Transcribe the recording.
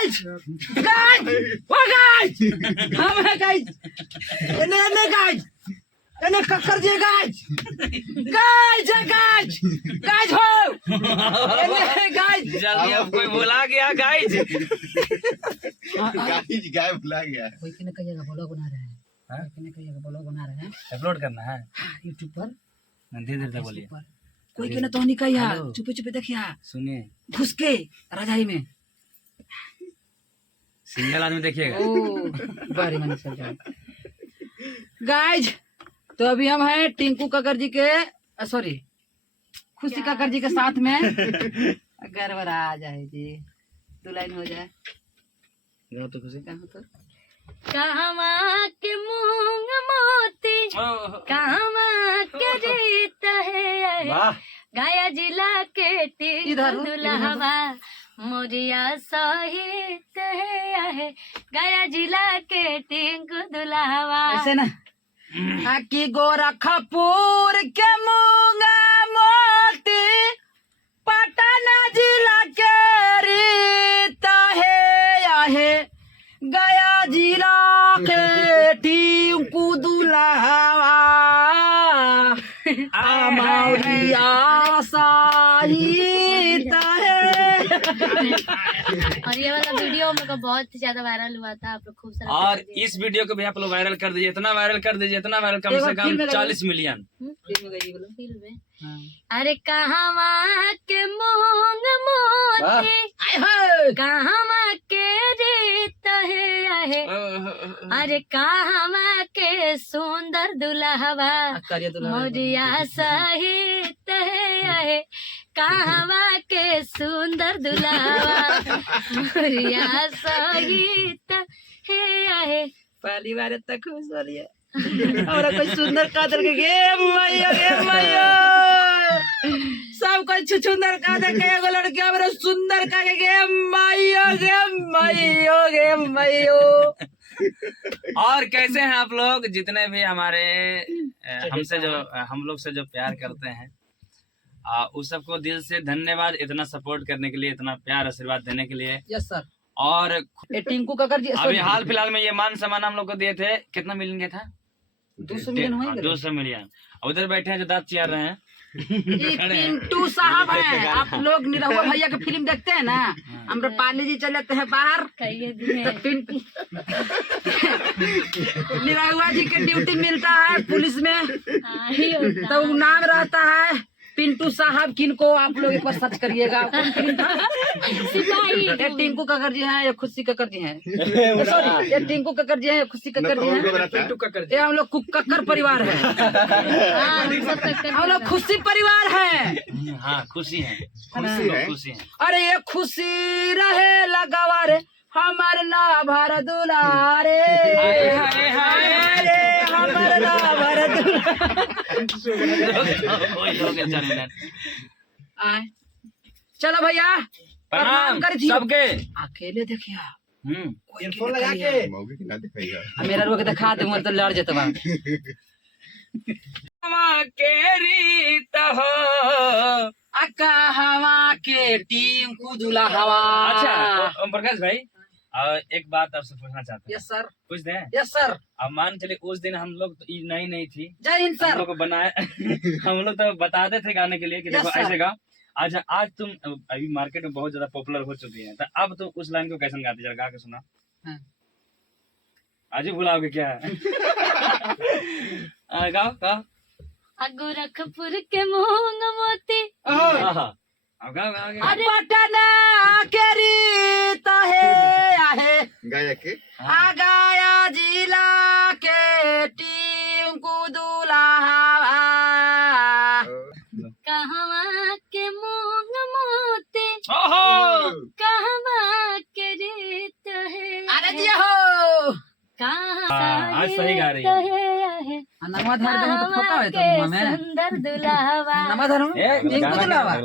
Guys guys ओ guys हम है guys ने गाइस ने कक्कर जी गाइस गाइस गाइस गाइस हो ने गाइस जल्दी अब कोई बुला गया गाइज। गाइस गाय बुला गया। कोई के ने कहिएगा ब्लॉग बना रहे हैं हाँ? कोई के ने कहिएगा ब्लॉग बना रहे हैं अपलोड करना है YouTube पर धीरे धीरे से बोलिए। पर कोई के ने तो नहीं कहिया हेलो। चुपे चुपे देखिया सुनिए घुस के रजाई में सिंगल आदमी देखिएगा। ओ बारी मन चल जाए गाइज। तो अभी हम हैं टिंकू काकर जी के सॉरी खुशी काकर जी के साथ में गड़बड़ आ जाए जी दुल्हन हो जाए गाओ तो खुशी। कहाँ तो कहवा के मूंग मोती कहवा के रीत है वाह गया जिला के टिंकू इधर दुल्हवा मोरिया सहित है गया जिला के टिंकू दुल्हवा। ऐसे ना कि गोरखपुर के मूंगा मोती पटना जिला के रीत है गया जिला के टिंकू दुल्हवा अमौलिया साहित है। और ये वाला वीडियो हम लोग का बहुत ही ज्यादा वायरल हुआ था। आप लोग खूब सारा और प्यार दिए। इस वीडियो को भी आप लोग वायरल कर दीजिए। इतना वायरल कर दीजिए इतना वायरल कम एक से बार कम फिल्म में 40 मिलियन। फिल्म में अरे कहवा के मूंग मोती कहवा के रीत है अरे कहवा के सुंदर दुल्हवा मोरिया सहित है कहवा के सुंदर दुल्हवा मोरिया सहित है। पहली बार इतना खुश हो रही है और कोई सुंदर कादर के गे मैया सब कोई छुछुंदर कादर के एगो लड़की हमरा सुंदर का के गे मैयो। और कैसे हैं आप लोग जितने भी हमारे हमसे जो हम लोग से जो प्यार करते हैं उस सबको दिल से धन्यवाद इतना सपोर्ट करने के लिए इतना प्यार आशीर्वाद देने के लिए। Yes sir. और ये टिंकू काकर जी अभी हाल फिलहाल में ये मान सम्मान हम लोग को दिए थे। कितना मिलियन गया था? 200 मिलियन होंगे 200 मिलियन। उधर बैठे हैं जो दांत चियार रहे हैं। ये पिंटू साहब हैं। आप लोग निरहुआ भैया की फिल्म देखते हैं ना अम्रपाली जी चले जाते हैं बाहर कहिए भी तो पिंटू निरहुआ जी के ड्यूटी मिलता है पुलिस में ही होता तो वो नाम रहता है पिंटू साहब। किनको आप लोग एक बार सर्च करिएगा सिपाही। ये टिंकू काकर जी हैं ये खुशी काकर जी हैं सॉरी ये टिंकू काकर जी हैं ये खुशी काकर जी हैं ये हम लोग कक्कर परिवार है हाँ, हम सब तक हम लोग खुशी परिवार है। हाँ खुशी है खुशी है। अरे ये खुशी रहे लगावारे हमार ना भर दुलारे अरे हमार ना भर दुलारे। चलो भैया प्रणाम कर जी सबके। अकेले देखिया फोन लगा के मौके की ना दिखाइएगा। मेरा रोक दिखा दे मोर तो लड़ जेतबा के रीत हो। अका हवा के टिंकू दुल्हवा। अच्छा ओम प्रकाश भाई एक बात आपसे पूछना चाहते हैं। यस सर पूछ दें? Yes sir. अब मान चले उस दिन हम लोग तो ये नहीं थी जय हिंद हम सर। लोग को बनाए हम लोग तो बताते थे गाने के लिए कि Yes, देखो sir. ऐसे गाओ। अच्छा आज तुम अभी मार्केट में बहुत ज्यादा पॉपुलर हो चुकी है तो अब तुम उस लाइन को कैसे गाते जरा गा के सुना। हाँ। आज ही भुलाओगे क्या है? गाओ गाओ। गोरखपुर के मूंग मोती आहा, अब गाओ गाओ गाओ। अरे पटना के रीत है गाय के आ गया जिला के टिंकू दुल्हवा कहवा के मूंग मोती ओहो कहवा के रीत है अरे जी हो आज सही गा रही है। नमः धर दे तो फोका है तो मुंह में सुंदर दुल्हवा नमः धर ए, टिंकू गाना दुल्हवा क्या